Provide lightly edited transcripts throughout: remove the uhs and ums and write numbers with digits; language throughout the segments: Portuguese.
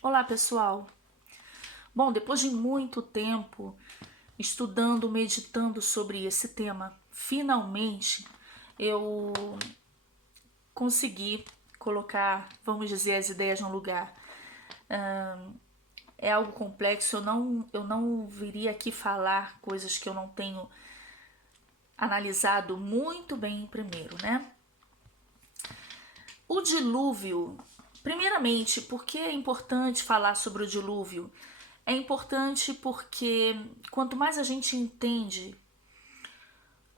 Olá, pessoal. Bom, depois de muito tempo estudando, meditando sobre esse tema, finalmente eu consegui colocar, vamos dizer, as ideias no lugar. É algo complexo, eu não viria aqui falar coisas que eu não tenho analisado muito bem primeiro, né? O dilúvio, primeiramente, por que é importante falar sobre o dilúvio? É importante porque quanto mais a gente entende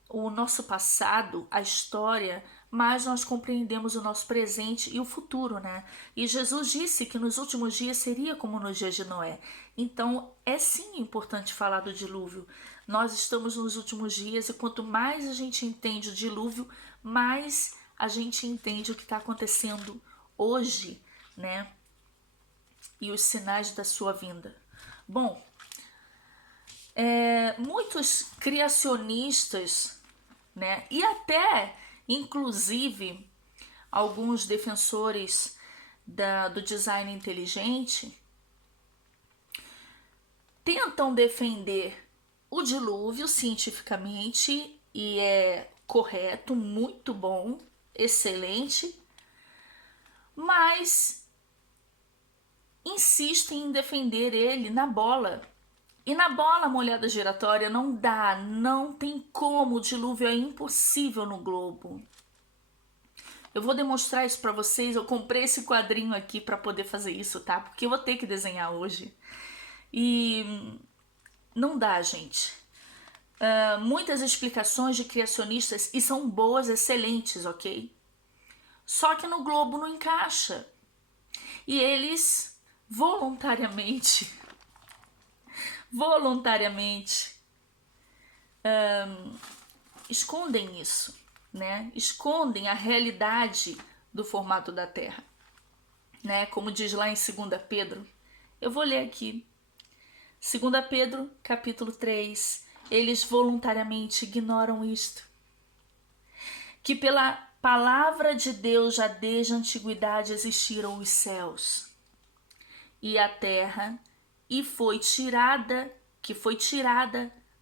o nosso passado, a história, mais nós compreendemos o nosso presente e o futuro, né? E Jesus disse que nos últimos dias seria como nos dias de Noé. Então, é sim importante falar do dilúvio. Nós estamos nos últimos dias e quanto mais a gente entende o dilúvio, mais a gente entende o que está acontecendo hoje, né? E os sinais da sua vinda. Bom, muitos criacionistas, né, e até, inclusive, alguns defensores do design inteligente tentam defender o dilúvio cientificamente e é correto, muito bom, excelente, mas insistem em defender ele na bola. E na bola molhada giratória não dá, não tem como, o dilúvio é impossível no globo. Eu vou demonstrar isso para vocês, eu comprei esse quadrinho aqui para poder fazer isso, tá? Porque eu vou ter que desenhar hoje. E não dá, gente. Muitas explicações de criacionistas, e são boas, excelentes, ok? Só que no globo não encaixa. E eles voluntariamente, voluntariamente escondem isso, né? Escondem a realidade do formato da Terra, né? Como diz lá em 2 Pedro. Eu vou ler aqui. 2 Pedro, capítulo 3. Eles voluntariamente ignoram isto. Que pela palavra de Deus já desde a antiguidade existiram os céus e a terra, e foi tirada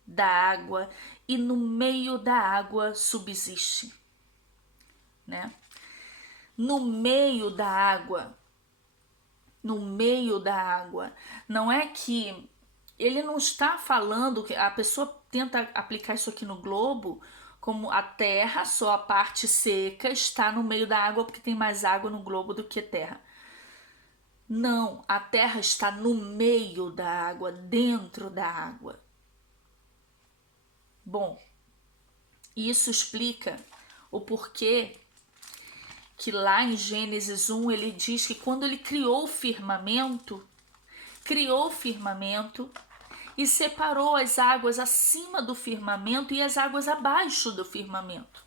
da água, e no meio da água subsiste, né? No meio da água, no meio da água. Não é que ele não está falando que a pessoa tenta aplicar isso aqui no globo como a terra, só a parte seca está no meio da água porque tem mais água no globo do que terra. Não, a terra está no meio da água, dentro da água. Bom, isso explica o porquê que lá em Gênesis 1 ele diz que quando ele criou o firmamento e separou as águas acima do firmamento e as águas abaixo do firmamento.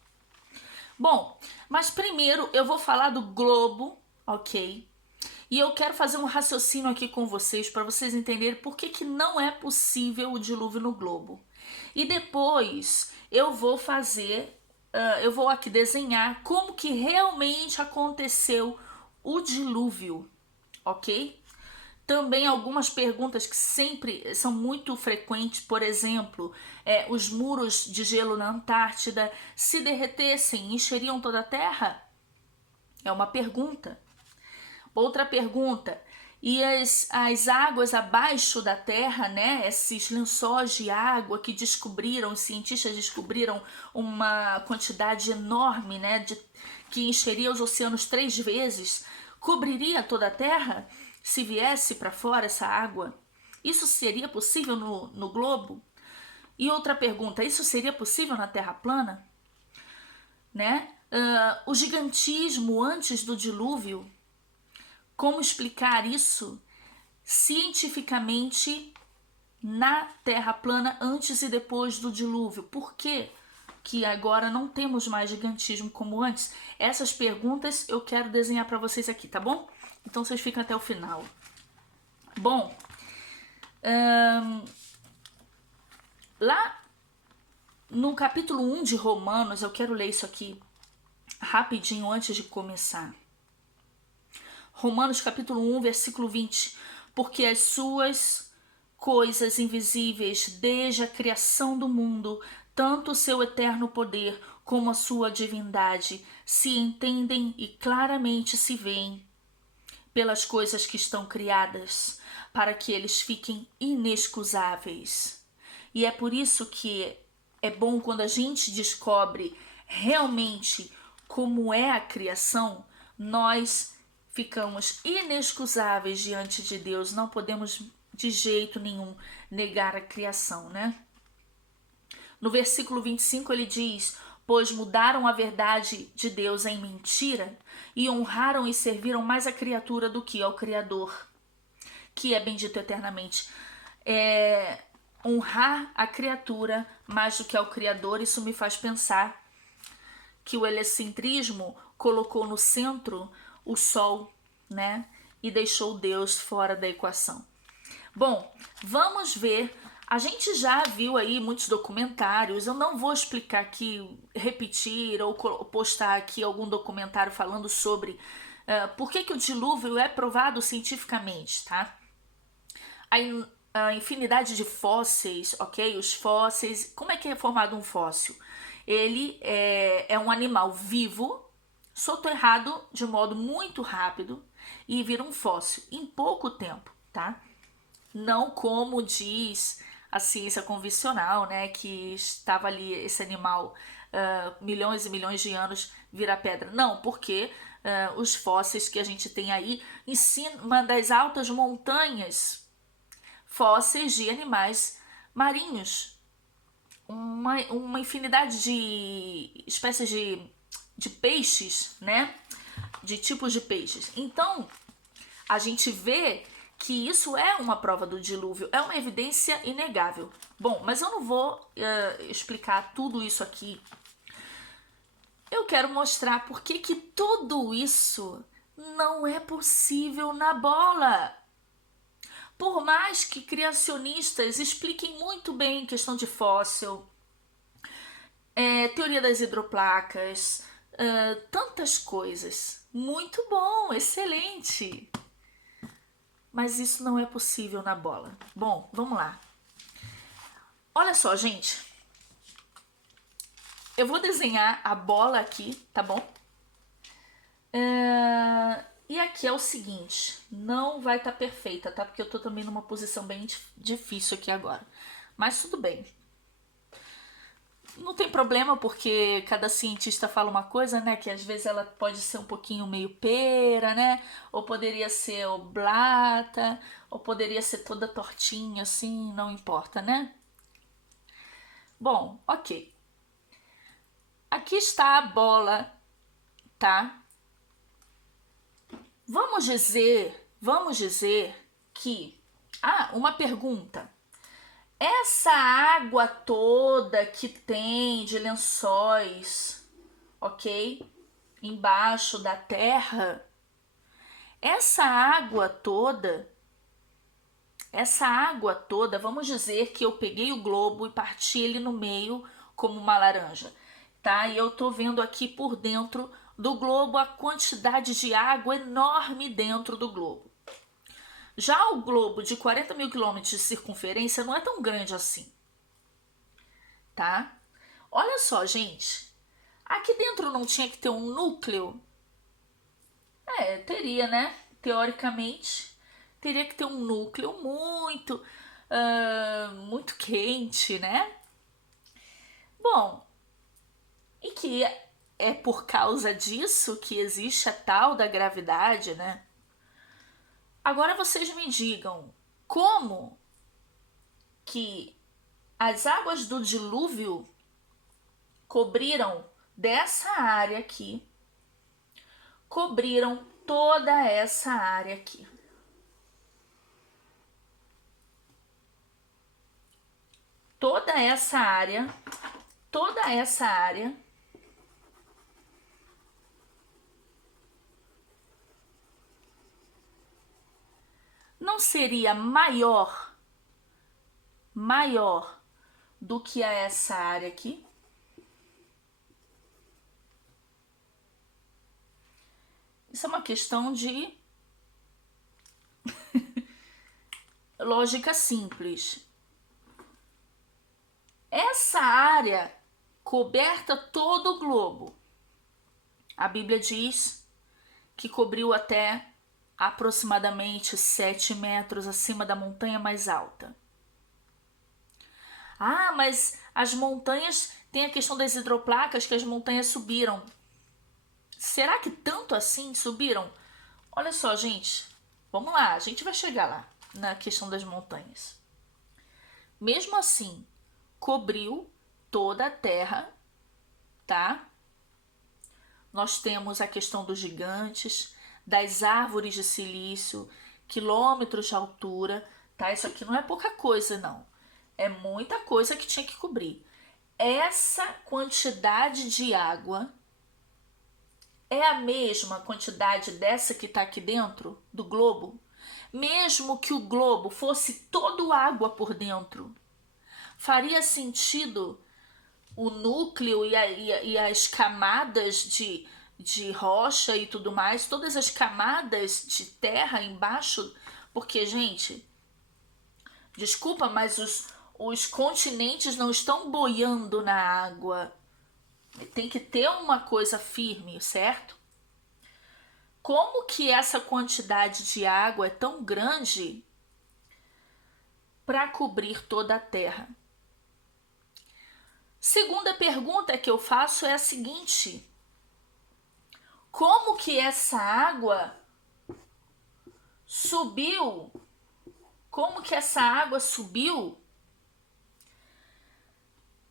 Bom, mas primeiro eu vou falar do globo, ok? E eu quero fazer um raciocínio aqui com vocês para vocês entenderem por que não é possível o dilúvio no globo. E depois eu vou eu vou aqui desenhar como que realmente aconteceu o dilúvio, ok? Também algumas perguntas que sempre são muito frequentes, por exemplo, os muros de gelo na Antártida, se derretessem, encheriam toda a Terra? É uma pergunta. Outra pergunta, e as águas abaixo da Terra, né? Esses lençóis de água que os cientistas descobriram uma quantidade enorme, né? Que encheria os oceanos 3 vezes, cobriria toda a Terra se viesse para fora essa água? Isso seria possível no globo? E outra pergunta, isso seria possível na Terra plana? Né? O gigantismo antes do dilúvio, como explicar isso cientificamente na Terra plana antes e depois do dilúvio? Por que agora não temos mais gigantismo como antes? Essas perguntas eu quero desenhar para vocês aqui, tá bom? Então vocês ficam até o final. Bom, lá no capítulo 1 de Romanos, eu quero ler isso aqui rapidinho antes de começar. Romanos capítulo 1, versículo 20. Porque as suas coisas invisíveis, desde a criação do mundo, tanto o seu eterno poder como a sua divindade, se entendem e claramente se veem pelas coisas que estão criadas, para que eles fiquem inexcusáveis. E é por isso que é bom quando a gente descobre realmente como é a criação, nós ficamos inexcusáveis diante de Deus, não podemos de jeito nenhum negar a criação, né? No versículo 25 ele diz: pois mudaram a verdade de Deus em mentira e honraram e serviram mais a criatura do que ao Criador, que é bendito eternamente. Honrar a criatura mais do que ao Criador, isso me faz pensar que o heliocentrismo colocou no centro o Sol, né? E deixou Deus fora da equação. Bom, vamos ver. A gente já viu aí muitos documentários, eu não vou explicar aqui, repetir ou postar aqui algum documentário falando sobre por que o dilúvio é provado cientificamente, tá? A infinidade de fósseis, ok? Os fósseis, como é que é formado um fóssil? Ele é um animal vivo, soterrado de modo muito rápido e vira um fóssil em pouco tempo, tá? Não como diz a ciência convencional, né, que estava ali esse animal milhões e milhões de anos vira pedra. Não, porque os fósseis que a gente tem aí em cima das altas montanhas, fósseis de animais marinhos, uma infinidade de espécies de peixes, né, de tipos de peixes. Então, a gente vê que isso é uma prova do dilúvio, é uma evidência inegável. Bom, mas eu não vou explicar tudo isso aqui. Eu quero mostrar por que tudo isso não é possível na bola. Por mais que criacionistas expliquem muito bem questão de fóssil, teoria das hidroplacas, tantas coisas. Muito bom, excelente. Mas isso não é possível na bola. Bom, vamos lá. Olha só, gente. Eu vou desenhar a bola aqui, tá bom? E aqui é o seguinte. Não vai estar perfeita, tá? Porque eu tô também numa posição bem difícil aqui agora. Mas tudo bem. Não tem problema, porque cada cientista fala uma coisa, né? Que às vezes ela pode ser um pouquinho meio pera, né? Ou poderia ser oblata, ou poderia ser toda tortinha, assim, não importa, né? Bom, ok. Aqui está a bola, tá? Vamos dizer que... uma pergunta. Essa água toda que tem de lençóis, ok? Embaixo da terra, essa água toda, vamos dizer que eu peguei o globo e parti ele no meio como uma laranja, tá? E eu tô vendo aqui por dentro do globo a quantidade de água enorme dentro do globo. Já o globo de 40 mil quilômetros de circunferência não é tão grande assim, tá? Olha só, gente. Aqui dentro não tinha que ter um núcleo? Teria, né? Teoricamente, teria que ter um núcleo muito quente, né? Bom, e que é por causa disso que existe a tal da gravidade, né? Agora vocês me digam, como que as águas do dilúvio cobriram dessa área aqui, cobriram toda essa área aqui. Toda essa área não seria maior do que essa área aqui? Isso é uma questão de lógica simples. Essa área coberta todo o globo, a Bíblia diz que cobriu até aproximadamente 7 metros acima da montanha mais alta. Ah, mas as montanhas, tem a questão das hidroplacas, que as montanhas subiram. Será que tanto assim subiram? Olha só, gente, vamos lá, a gente vai chegar lá na questão das montanhas. Mesmo assim, cobriu toda a terra, tá? Nós temos a questão dos gigantes, das árvores de silício, quilômetros de altura, tá? Isso aqui não é pouca coisa, não. É muita coisa que tinha que cobrir. Essa quantidade de água é a mesma quantidade dessa que está aqui dentro do globo? Mesmo que o globo fosse todo água por dentro, faria sentido o núcleo e as camadas de rocha e tudo mais, todas as camadas de terra embaixo? Porque, gente, desculpa, mas os continentes não estão boiando na água. Tem que ter uma coisa firme, certo? Como que essa quantidade de água é tão grande para cobrir toda a terra? Segunda pergunta que eu faço é a seguinte: como que essa água subiu? Como que essa água subiu?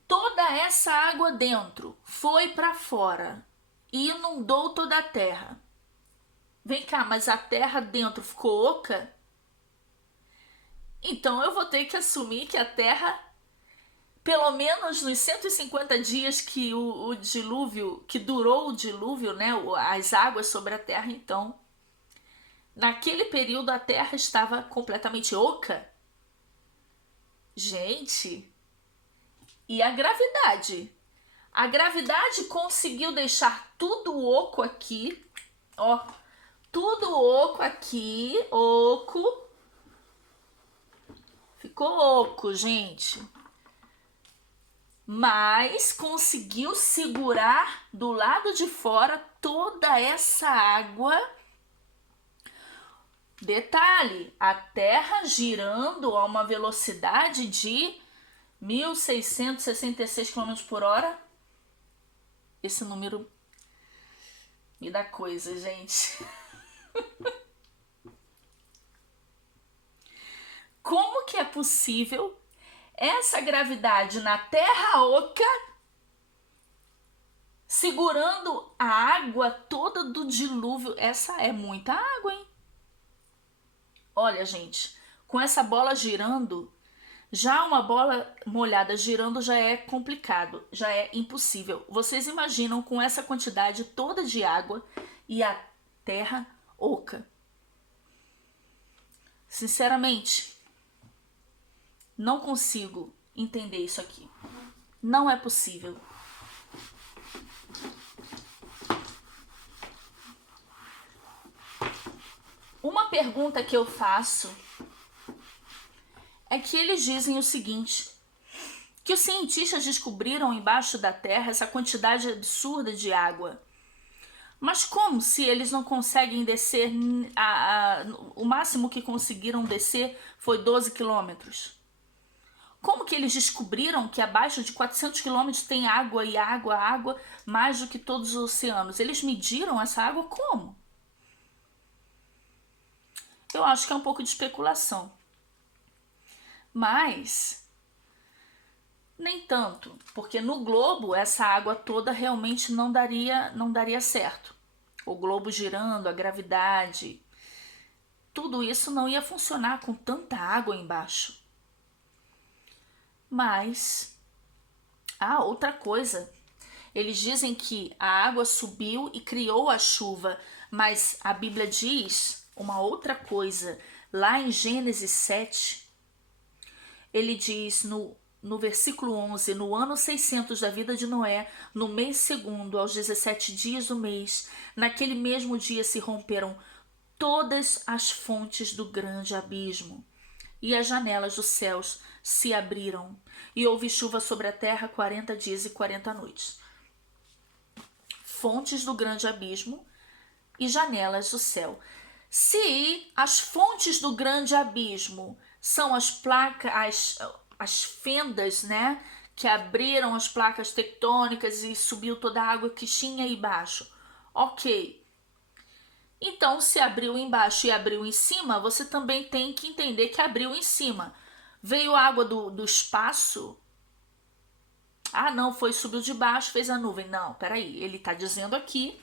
Toda essa água dentro foi para fora e inundou toda a terra. Vem cá, mas a terra dentro ficou oca? Então eu vou ter que assumir que a terra, pelo menos nos 150 dias que o dilúvio, que durou o dilúvio, né, as águas sobre a terra, então, naquele período a terra estava completamente oca. Gente, e a gravidade? A gravidade conseguiu deixar tudo oco aqui, ó, tudo oco aqui, oco. Ficou oco, gente. Mas conseguiu segurar do lado de fora toda essa água. Detalhe, a Terra girando a uma velocidade de 1.666 km por hora. Esse número me dá coisa, gente. Como que é possível essa gravidade na Terra oca segurando a água toda do dilúvio? Essa é muita água, hein? Olha, gente, com essa bola girando, já uma bola molhada girando já é complicado, já é impossível. Vocês imaginam com essa quantidade toda de água e a terra oca? Sinceramente, não consigo entender isso aqui. Não é possível. Uma pergunta que eu faço é que eles dizem o seguinte, que os cientistas descobriram embaixo da Terra essa quantidade absurda de água. Mas como se eles não conseguem descer, o máximo que conseguiram descer foi 12 quilômetros? Como que eles descobriram que abaixo de 400 quilômetros tem água e água, mais do que todos os oceanos? Eles mediram essa água como? Eu acho que é um pouco de especulação. Mas nem tanto, porque no globo essa água toda realmente não daria certo. O globo girando, a gravidade, tudo isso não ia funcionar com tanta água embaixo. Mas outra coisa, eles dizem que a água subiu e criou a chuva, mas a Bíblia diz uma outra coisa. Lá em Gênesis 7, ele diz no versículo 11, no ano 600 da vida de Noé, no mês segundo, aos 17 dias do mês, naquele mesmo dia se romperam todas as fontes do grande abismo. e as janelas dos céus se abriram, e houve chuva sobre a terra 40 dias e 40 noites. Fontes do grande abismo e janelas do céu. Se as fontes do grande abismo são as placas, as fendas, né, que abriram as placas tectônicas e subiu toda a água que tinha aí embaixo, ok. Então, se abriu embaixo e abriu em cima, você também tem que entender que abriu em cima. Veio água do espaço. Ah, não, subiu de baixo, fez a nuvem. Não, peraí, ele está dizendo aqui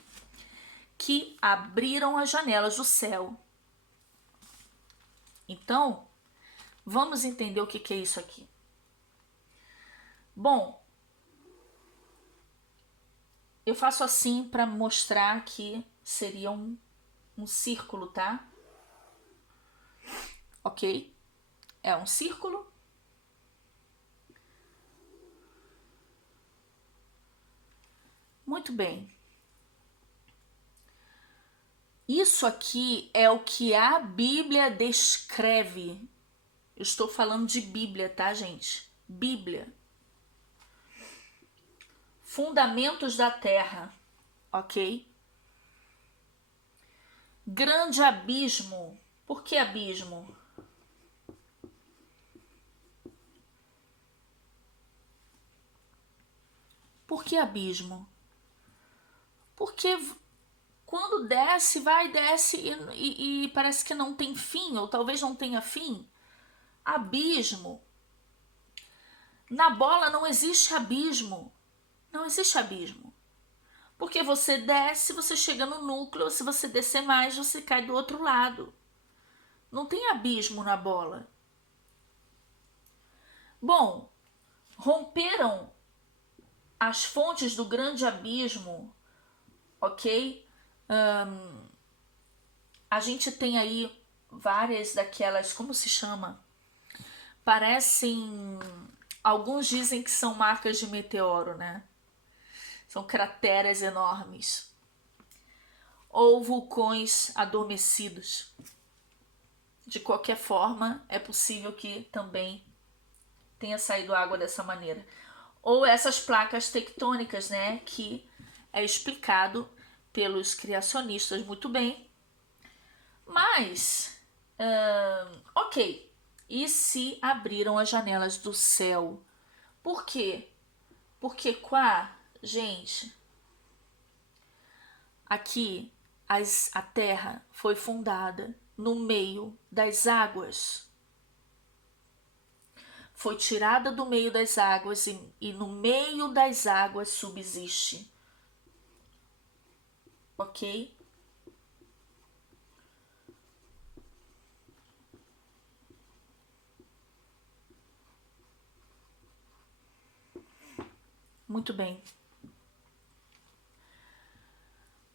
que abriram as janelas do céu. Então, vamos entender o que é isso aqui. Bom, eu faço assim para mostrar que seria um círculo, tá? Ok? É um círculo. Muito bem. Isso aqui é o que a Bíblia descreve. Eu estou falando de Bíblia, tá, gente? Bíblia. Fundamentos da terra, ok? Grande abismo. Por que abismo? Por que abismo? Porque quando desce, vai, desce e parece que não tem fim, ou talvez não tenha fim. Abismo. Na bola não existe abismo. Não existe abismo. Porque você desce, você chega no núcleo, se você descer mais, você cai do outro lado. Não tem abismo na bola. Bom, romperam as fontes do grande abismo, ok? A gente tem aí várias daquelas, como se chama? Parecem, alguns dizem que são marcas de meteoro, né? São crateras enormes. Ou vulcões adormecidos. De qualquer forma, é possível que também tenha saído água dessa maneira. Ou essas placas tectônicas, né? Que é explicado pelos criacionistas muito bem. Mas, ok. E se abriram as janelas do céu? Por quê? Porque gente, aqui a terra foi fundada no meio das águas. Foi tirada do meio das águas e no meio das águas subsiste. Ok? Muito bem.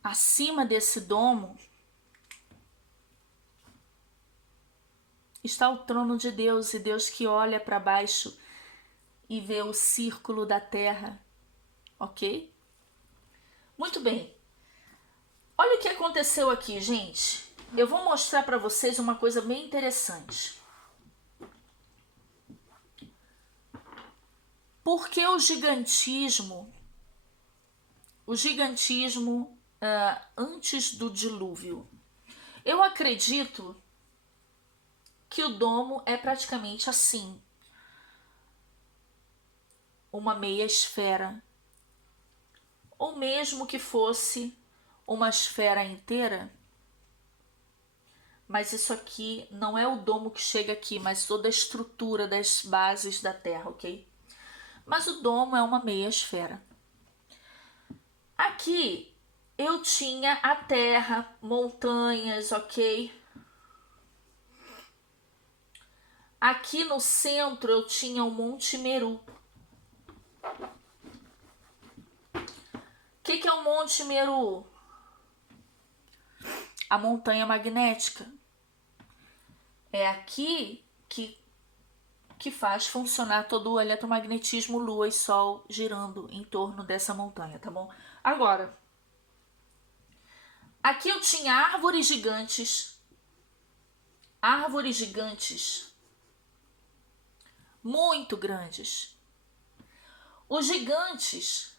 Acima desse domo está o trono de Deus, e Deus que olha para baixo e vê o círculo da terra, ok? Muito bem. Olha o que aconteceu aqui, gente. Eu vou mostrar para vocês uma coisa bem interessante. Por que o gigantismo antes do dilúvio? Eu acredito que o domo é praticamente assim, uma meia esfera, ou mesmo que fosse uma esfera inteira. Mas isso aqui não é o domo que chega aqui, mas toda a estrutura das bases da Terra, ok? Mas o domo é uma meia esfera. Aqui eu tinha a terra, montanhas, ok? Aqui no centro eu tinha o Monte Meru. O que é o Monte Meru? A montanha magnética. É aqui que faz funcionar todo o eletromagnetismo, Lua e Sol girando em torno dessa montanha, tá bom? Agora, aqui eu tinha árvores gigantes muito grandes. Os gigantes.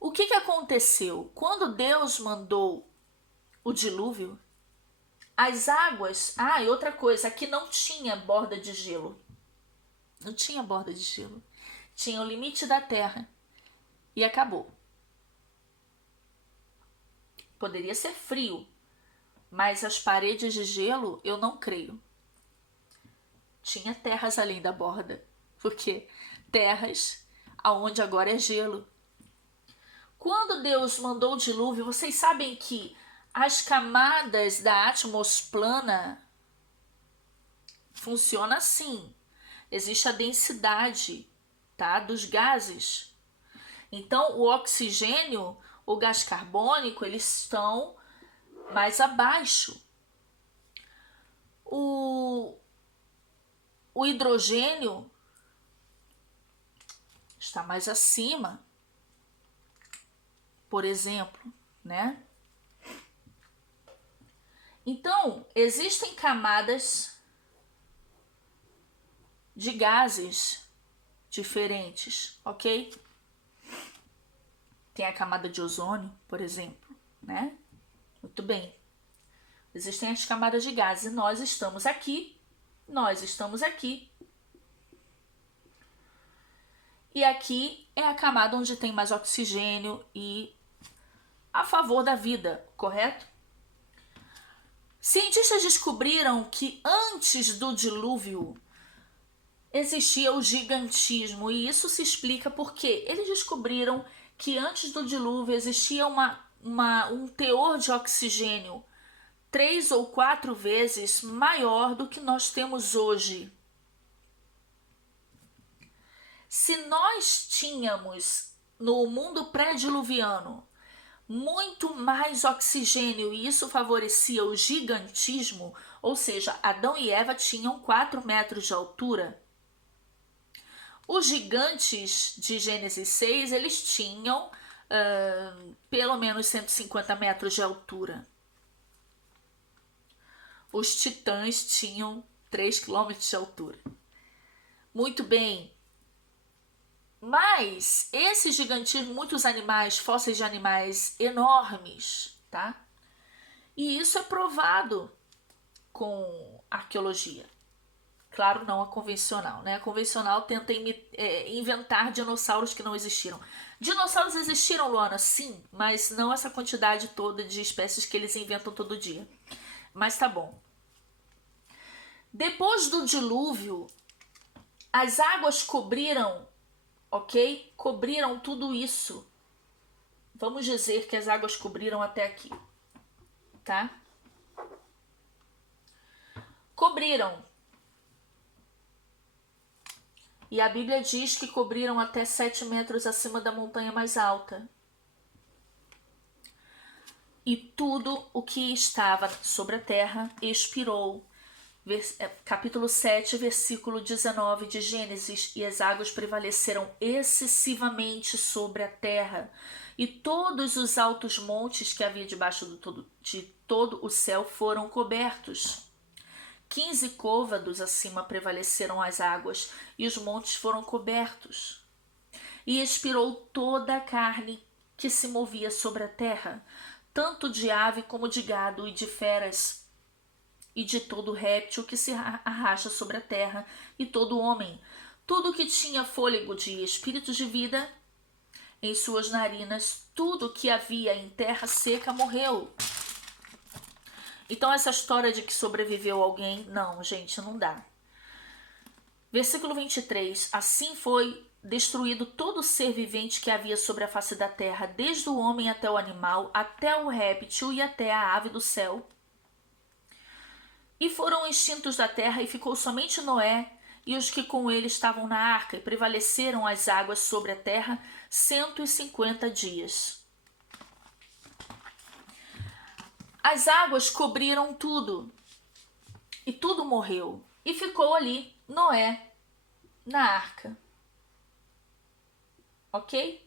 O que aconteceu? Quando Deus mandou o dilúvio, as águas... e outra coisa, aqui não tinha borda de gelo. Não tinha borda de gelo. Tinha o limite da terra. E acabou. Poderia ser frio, mas as paredes de gelo eu não creio. Tinha terras além da borda, porque terras aonde agora é gelo. Quando Deus mandou o dilúvio, vocês sabem que as camadas da atmosplana funcionam assim. Existe a densidade, tá, dos gases. Então, o oxigênio, o gás carbônico, eles estão mais abaixo. O hidrogênio está mais acima, por exemplo, né? Então, existem camadas de gases diferentes, ok? Tem a camada de ozônio, por exemplo, né? Muito bem. Existem as camadas de gases e nós estamos aqui. E aqui é a camada onde tem mais oxigênio e a favor da vida, correto? Cientistas descobriram que antes do dilúvio existia o gigantismo, e isso se explica porque eles descobriram que antes do dilúvio existia um teor de oxigênio 3 ou 4 vezes maior do que nós temos hoje. Se nós tínhamos no mundo pré-diluviano muito mais oxigênio e isso favorecia o gigantismo, ou seja, Adão e Eva tinham 4 metros de altura. Os gigantes de Gênesis 6, eles tinham pelo menos 150 metros de altura. Os titãs tinham 3 quilômetros de altura. Muito bem. Mas esse gigantismo, muitos animais, fósseis de animais enormes, tá? E isso é provado com arqueologia. Claro, não a convencional, né? A convencional tenta inventar dinossauros que não existiram. Dinossauros existiram, Luana? Sim, mas não essa quantidade toda de espécies que eles inventam todo dia. Mas tá bom. Depois do dilúvio, as águas cobriram, ok? Cobriram tudo isso. Vamos dizer que as águas cobriram até aqui, tá? Cobriram. E a Bíblia diz que cobriram até 7 metros acima da montanha mais alta. E tudo o que estava sobre a terra expirou. Capítulo 7, versículo 19 de Gênesis. E as águas prevaleceram excessivamente sobre a terra, e todos os altos montes que havia debaixo de todo o céu foram cobertos. 15 côvados acima prevaleceram as águas, e os montes foram cobertos. E expirou toda a carne que se movia sobre a terra, tanto de ave como de gado e de feras, e de todo réptil que se arrasta sobre a terra, e todo homem. Tudo que tinha fôlego de espírito de vida em suas narinas, tudo que havia em terra seca morreu. Então essa história de que sobreviveu alguém, não, gente, não dá. Versículo 23. Assim foi destruído todo ser vivente que havia sobre a face da terra, desde o homem até o animal, até o réptil e até a ave do céu. E foram extintos da terra, e ficou somente Noé e os que com ele estavam na arca, e prevaleceram as águas sobre a terra 150 dias. As águas cobriram tudo, e tudo morreu, e ficou ali Noé na arca. Ok?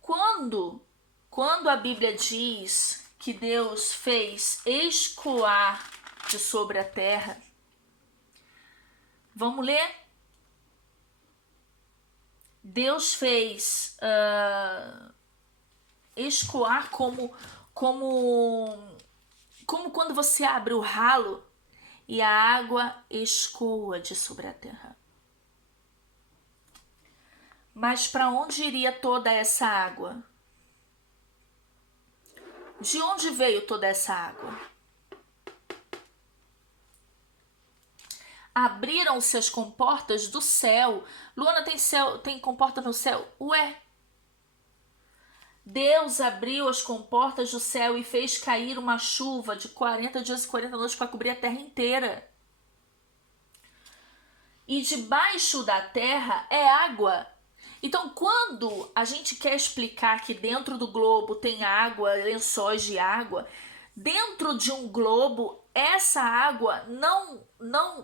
Quando a Bíblia diz que Deus fez escoar de sobre a terra? Vamos ler? Deus fez escoar como quando você abre o ralo e a água escoa de sobre a terra. Mas para onde iria toda essa água? De onde veio toda essa água? Abriram-se as comportas do céu. Luana, tem comporta no céu? Ué. Deus abriu as comportas do céu e fez cair uma chuva de 40 dias e 40 noites para cobrir a terra inteira. E debaixo da terra é água. Então, quando a gente quer explicar que dentro do globo tem água, lençóis de água, dentro de um globo, essa água não,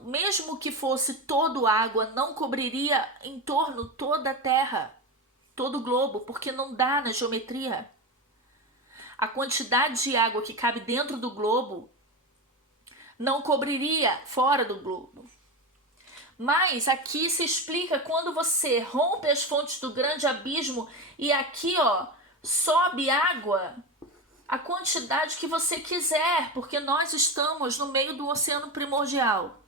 mesmo que fosse toda água, não cobriria em torno toda a terra, todo o globo, porque não dá na geometria. A quantidade de água que cabe dentro do globo não cobriria fora do globo. Mas aqui se explica quando você rompe as fontes do grande abismo e aqui, sobe água, a quantidade que você quiser, porque nós estamos no meio do oceano primordial.